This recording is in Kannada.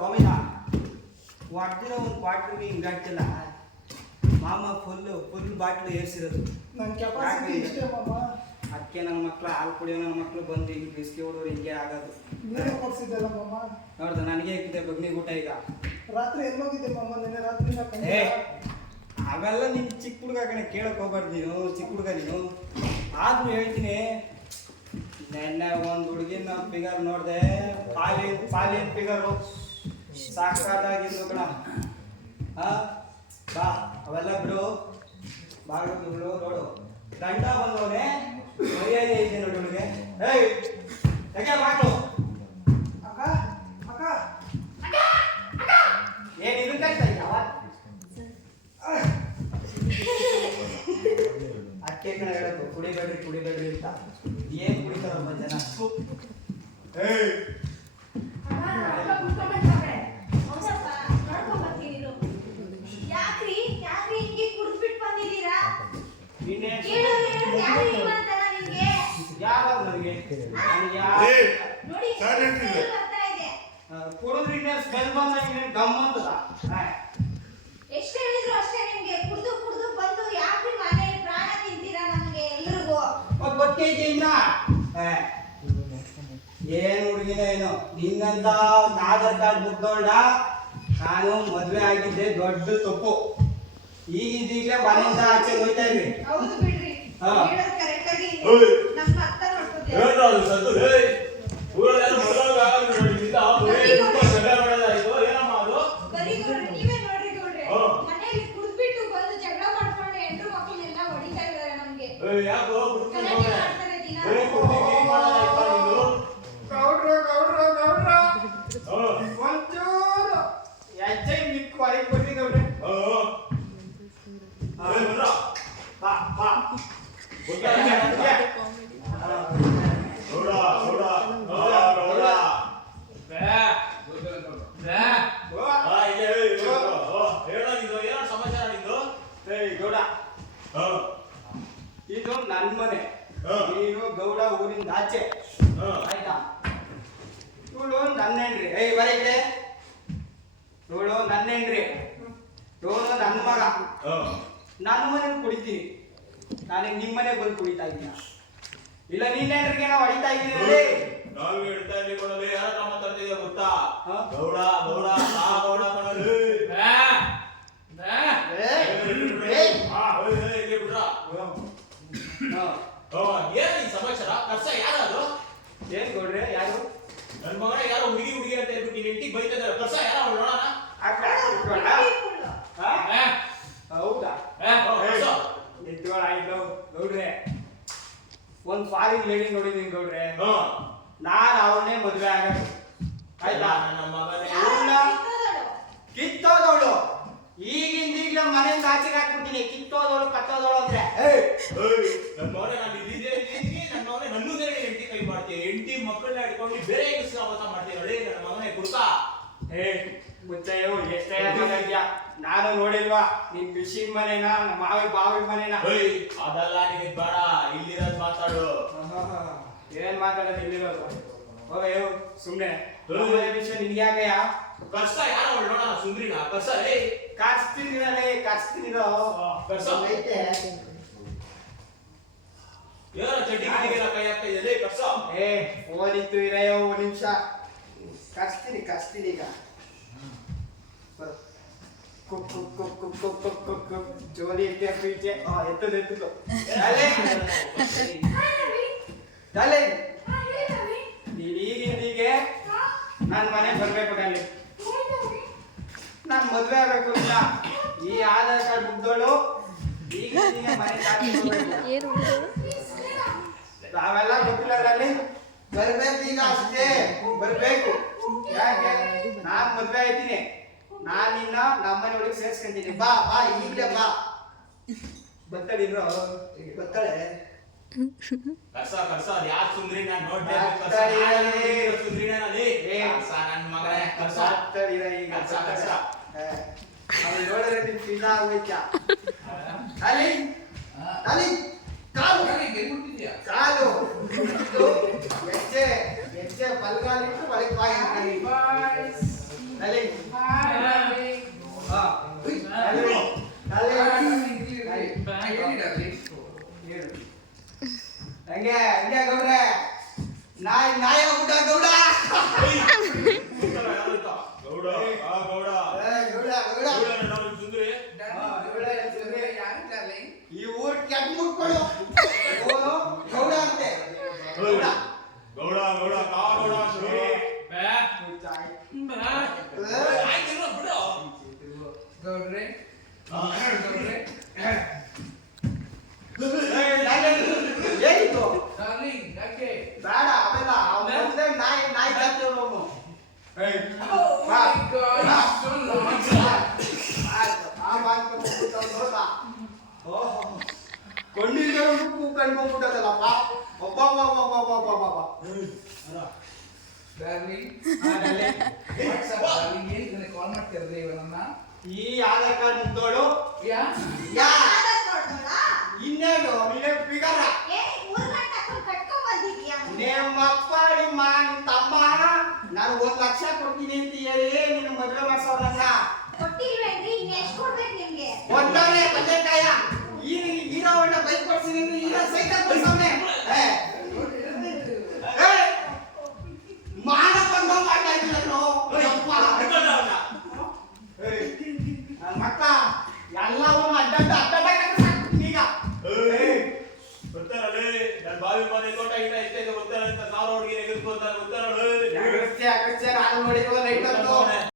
ಬಾಮಯ್ಯ ಹೊಡ್ದಿರೋ ಒಂದು ಕ್ವಾರ್ಟ್ರಿಗೆ ಹಿಂಗಾಗ್ತಿಲ್ಲ ಮಾಮ ಫುಲ್ಲು ಫುಲ್ ಬಾಟ್ಲು ಏರ್ಸಿರೋದು. ನನ್ನ ಕೆಪಾಸಿಟಿ ಇಷ್ಟೇ ಮಾಮ. ಅದಕ್ಕೆ ನನ್ನ ಮಕ್ಕಳು ಹಾಲು ಕುಡಿಯೋ ನನ್ನ ಮಕ್ಕಳು ಬಂದು ಹಿಂಗೆ ಬಿಸ್ಕಿ ಹೊಡೋರು ಹಿಂಗೆ ಆಗೋದು. ನೀನೇ ಕೊಡ್ಸಿದ್ದಲ್ಲ ಮಾಮ. ನೋಡ್ದು ನನಗೆ ಇಕ್ಕಿದೆ ಬಗ್ನಿ ಊಟ ಈಗ. ರಾತ್ರಿ ಎಲ್ಲೋಗಿದ್ದೆ ಮಾಮ ನಿನ್ನೆ ರಾತ್ರಿ ನಾ ಏ. ಅವೆಲ್ಲ ನೀನು ಚಿಕ್ಕ ಹುಡುಗ ಕಣೆ ಕೇಳಕ್ ಹೋಗ್ಬಾರ್ದು ನೀನು ಚಿಕ್ಕ ಹುಡುಗ ನೀನು. ಆದ್ರೂ ಹೇಳ್ತೀನಿ ನೆನ್ನೆ ಒಂದು ಹುಡುಗಿನ ಫಿಗರ್ ನೋಡಿದೆ ಪಾಲಿನ್ ಪಾಲಿನ್ ಫಿಗರು ಸಾಕಾದಾಗಿದ್ದು ಕಣ. ಹಾ ಬಾ ಅವೆಲ್ಲ ಬಿಡು. ಬಾಗಿಲು ಬಿಡು ನೋಡು. ಗಂಡ ಬಂದವನೇ ಮರ್ಯಾದೆ ಇದೆ ನೋಡಿ ಹುಡುಗೆ ಏಯ್ ಯಾಕೆ ಬಾಕ್ಲು? ಅಕ್ಕ ಅಕ್ಕ. ಏನು ಇದನ್ನ ಕಾಯ್ತಾ ಇದ್ದಾವ ಅಕ್ಕೆ ಕಣ ಹೇಳೋದು. ಕುಡಿಬೇಡ್ರಿ ಕುಡಿಬೇಡ್ರಿ ಅಂತ ಏನ್ ಕುಡಿತಾರಪ್ಪ ಜನ ಥು. ಏಯ್ ಯಾಕ್ರಿ ಯಾಕ್ರಿ ಹಿಂಗೆ ಕುಡ್ದ್ಬಿಟ್ ಬಂದಿದ್ದೀರಾ ನಿನ್ನೆ ಕೇಳೋರು ಹೇಳೋರು ಯಾರು ಇಲ್ವಂತಲ್ಲ ನಿಮ್ಗೆ ಯಾವಾಗ ನನಗೆ ನನಗೆ ಯಾ- ಏಯ್! Smell ಇದೆ. ಇನ್ನೇನ್ ಸ್ಮೆಲ್ ಬಂದಾಗ ಇನ್ನೇನ್ ಗಮ್ ಅಂತದ ಎಷ್ಟು ಹೇಳಿದ್ರು ಅಷ್ಟೇ ನಿಮಗೆ. ಕುಡ್ದು ಕುಡ್ದು ಬಂದು ಯಾಕ್ರಿ ಮನೇಲಿ ಪ್ರಾಣ ತಿಂತೀರಾ ನಮ್ಗೆ ಎಲ್ರಿಗೂ? ಮತ್ತ್ ಗೊತ್ತೈತೆ ಇನ್ನ. ಏ, ಏನ್ ಹುಡುಗಿನ ಏನು? ನಿನ್ನಂತ ಆಧಾರ್ ಕಾರ್ಡ್ ಮುಗ್ದೋಳ್ಡ ನಾನು ಮದುವೆ ಆಗಿದ್ದೆ ದೊಡ್ಡ ತಪ್ಪು. ಈಗಿದ್ದೀಗಲೇ ಮನೆಯಿಂದ ಆಚೆ ಹೋಯ್ತಾ ಇದ್ವಿ. ಹೌದು ಬಿಡ್ರಿ. ಹಾ. ಹೇಳೋದು ಕರೆಕ್ಟ್ ಆಗಿ ಓಯ್! ನಮ್ಮ ಮಾಡ್ಕೊತೀವಿ ಗೌಡ್ರು ಗೌಡ್ರು ಗೌಡ್ರು ಒಂಚೂರು ಹೆಜ್ಜೆ ಮಿಕ್ಕು ಹೊರಗೆ ಕೊಡ್ರಿ ಗೌಡ್ರೆ ಹಾ, ಹಾ. ಏಯ್, ಬಂದ್ರಾ? ಬಾ ಬಾ ಗೊತ್ತಾ? ನೋಡ, ನೋಡ, ನೋಡ, ನೋಡ. ಆ, ಇದೆ, ಏಯ್, ನೋಡು. ಓ, ಹೇಳೋ ನಿಂದು, ಏನೋ ಸಮಾಚಾರ ನಿಂದು? ಏಯ್ ಗೌಡ ಹಾ, ಇದು ನನ್ ಮನೆ ಹಾ. ನೀನು ಗೌಡ ಊರಿಂದ ಆಚೆ ಹಾ. ಆಯ್ತಾ ಇವಳು ನನ್ನ ಹೆಂಡ್ರಿ ಏಯ್ ಬರೀತೆ ನೋಡು ನನ್ನ ಹೆಂಡ್ರಿ. ನೋಡು ನನ್ನ ಮಗ. ಹಾ. ನನ್ನ ಮನೆಗೆ ಕುಡಿತೀನಿ. ನಾನೇ ನಿಮ್ಮ ಮನೆಗೆ ಬಂದು ಕುಡಿತಾ ಇದ್ದೀನಿ. ಇಲ್ಲ ನಿನ್ನ ಹೆಂಡ್ರಿಗೆ ನಾವು ಹೊಡಿತಾ ಇದ್ದೀನಿ ನಾವು ಹೇಳ್ತಾ ಇದ್ದೀವಿ ಕೊಡಲು ಯಾರ ಹತ್ರ ಮಾತಾಡ್ತಿದ್ಯಾ ಗೊತ್ತಾ? ಹಾ? ಗೌಡ ಗೌಡ ಆ ಗೌಡ ಕಣಲಿ ಏನ್ ಈ ಸಮಾಚಾರ ಕರ್ಸ ಯಾರು ಏನ್ ಗೌಡ್ರೆ ಯಾರು? ನನ್ ಮಗನ ಯಾರೋ ಹುಡುಗಿ ಹುಡುಗಿ ಅಂತ ಹೇಳ್ಬಿಟ್ಟು ನೀನ್ ಹೆಂಡತಿಗೆ ಬೈತಿದ್ದಾರೆ ಕರ್ಸ ಯಾರ ಅವ್ಳು ನೋಡೋಣ? ಹೌದಾ? ಎದ್ದುಗಳ ಆಯ್ತು. ಗೌಡ್ರೆ ಒಂದ್ ಫಾರಿನ್ ಲೇಡಿ ನೋಡಿದೀನಿ ಗೌಡ್ರೆ. ನಾನು ಅವಳನ್ನೇ ಮದ್ವೆ ಆಗೋದು. ಆಯ್ತಾ? ನಮ್ಮ ಕಿತ್ತೋದವಳು? ಈಗಿಂದ ಈಗ್ಲೇ ಮನೆಯಿಂದ ಆಚೆಗೆ ಹಾಕ್ಬಿಡ್ತೀನಿ. ಕಿತ್ತೋದವಳು ಕತ್ತೋದವಳು ಅಂದ್ರೆ. ಏ ಮುಚ್ಚಯ್ಯೋ ಎಷ್ಟೇ ಇದ್ಯಾ ನಾನು ನೋಡಿಲ್ವಾ ನಿನ್ ಬಿಸಿನ್ ಮನೆನ ನಮ್ಮ ಮಾವಿ ಬಾವಿ ಮನೆನ? ಏಯ್ ಅದಲ್ಲ ನಿನಗೆ ಬೇಡ ಇಲ್ಲಿರೋದ್ ಮಾತಾಡು. ಏನ್ ಮಾತಾಡೋದು ಇಲ್ಲಿರೋದು? ಸುಮ್ನೆ. ವಿಷಯ ನಿನ್ಗೆ ಯಾರ ನೋಡೋಣ ಸುಂದ್ರಿನ ಕರ್ಸ ಏ. ಕಾಡ್ಸ್ತೀನಿರಲೇ ಕಾಡ್ಸ್ತೀನಿರೋ ಕರ್ಸ. ಐತೆ. ಏನೋ ಚಟ್ಟಿ ಕೈ ಇದೆ ಕರ್ಸ? ಏ ಫೋನ್ ಇತ್ತು ಇರಯ್ಯೋ ಒಂದ್ ನಿಮಿಷ. ಕಚ್ತೀನಿ ಕಚ್ತೀನಿ ಈಗ. ಜೋಲಿ ಇಟ್ಟೆ ಪೀಚೆ ಎತ್ತು ಎತ್ತು ನೀವೀಗ ಇದೀಗೆ ನನ್ನ ಮನೆ ಬರ್ಬೇಕು ಡಲ್ಲಿ ನಾನು ಮದುವೆ ಆಗಬೇಕು ಇಲ್ಲ ಈ ಆಧಾರ್ ಕಾರ್ಡ್ ಮುಗ್ದೋಳು ಈಗ ಮನೆ ನಾವೆಲ್ಲ ಗೊತ್ತಿಲ್ಲ ಅದರಲ್ಲಿ. ಬರ್ಬೇಕು ಈಗ ಅಷ್ಟೇ. ಬರ್ಬೇಕು. ಯಾಕೆ? ನಾನ್ ಮದ್ವೆ ಆಯ್ತೀನಿ. ನಾನ್ ನಿನ್ನ ನಮ್ಮನೆ ಒಳಗೆ ಸೇರ್ಸ್ಕೊಂತೀನಿ. ಬಾ ಬಾ ಈಗಲೇ ಬಾ. ಬತ್ತಳಿ ಬತ್ತಳೆ ಕರ್ಸ ಕರ್ಸ ಅದ್ ಯಾರ್ ಸುಂದ್ರಿ? ನಾನ್ ನೋಡ್ದೆ ಮಾತಾಡಿ. ಸುಂದ್ರಿನ ನಲ್ಲಿ ಏ. ಕರ್ಸ ನನ್ ಮಗನೇ. ಕರ್ಸ. ಬತ್ತಳಿರ ಈಗ? ಕರ್ಸ, ಕರ್ಸ. ಅವ್ನು ನೋಡಿದ್ರೆ ನಿನ್ ಪಿಜ್ಜಾ ಆಗೋಯ್ತಾ? ಅಲ್ಲಿ ಅಲ್ಲಿ ಕಾಲು. ಕಾಲು. నలగాలి అంటే వాళ్ళకి హాయ్ అండి నలి హాయ్ ఆ నలి ಹಂಗೆ ಹಂಗೆ ಗೌಡ್ರೆ ನಾಯಿ ನಾಯ ಊಟ ಗೌಡ ಗೌಡ ಗೌಡ ಗೌಡ ಗೌಡ ಬಾ. ಆ ಮಾತ್ಕೊಂಡ್ ಹೋಗ್ಬಿಟ್ಟವ್ನು ನೋಡ್ದ. ಓಹೋ. ಕಣ್ಣಿಲ್ದೇ ಉಪ್ಪು ಕಂಡ್ಕೊಂಡ್ಬಿಟ್ಟದಲ್ಲಪ್ಪ ಒಬ್ಬ ಕಾಲ್ ಮಾಡ್ತಿರ್ರಿ ಇವನನ್ನ ಈ ಆಧಾರ್ ಕಾರ್ಡ್ ಮುಗ್ದೋಳು ಯಾ? ನೋಡಾ? ಇನ್ನೇನು? ನೀನೇ ಫಿಗರ ಏ, ಊರ್ ಗಂಟ ಹಾಕೊಂಡ್ ಕಟ್ಕೊಂಡ್ ಬಂದಿದ್ಯಾ? ನಿಮ್ಮಪ್ಪ ನಿಮ್ಮ ನಿಮ್ ತಮ್ಮ ನಾನು ಒಂದ್ ಲಕ್ಷ ಕೊಡ್ತೀನಿ ಅಂತ ಹೇಳಿ ನಿನ್ನ ಮದುವೆ ಮಾಡ್ಸೋರನ್ನ ಕೊಟ್ಟಿಲ್ವೇನ್ರಿ? ಇನ್ ಎಷ್ಟ್ ಕೊಡ್ಬೇಕ್ ನಿಮ್ಗೆ? ಒಂದವನೇ ಬದನೆಕಾಯ. ಈ ಹೀರೋ ಹೊಂಡ ಬೈಕ್ ಕೊಡ್ಸಿನಿ ಹೀರೋ ಸೈಕಲ್ ಕೊಡ್ಸವ್ನೆ. ಏ, ಏ, ಬಂದ ಮಾಡ್ತಾ ನನ್ ಮಕ್ಕ ಎಲ್ಲವನ್ನೂ ಅಡ್ಡ ಬಾವಿ ಮನೆ ತೋಟ ಇಲ್ಲ ಉತ್ತರ ಅಂತ ಸಾವಿರ ಹುಡುಗಿ ಎಗಿಸ್ಕೊಂತಾರೆ ಉತ್ತರ ಅಗಸ್ತ್ಯ ಅಗಸ್ತ್ಯ ನಾನು ಮಾಡಿರುವ ಲೈಟ್ ಅಂತ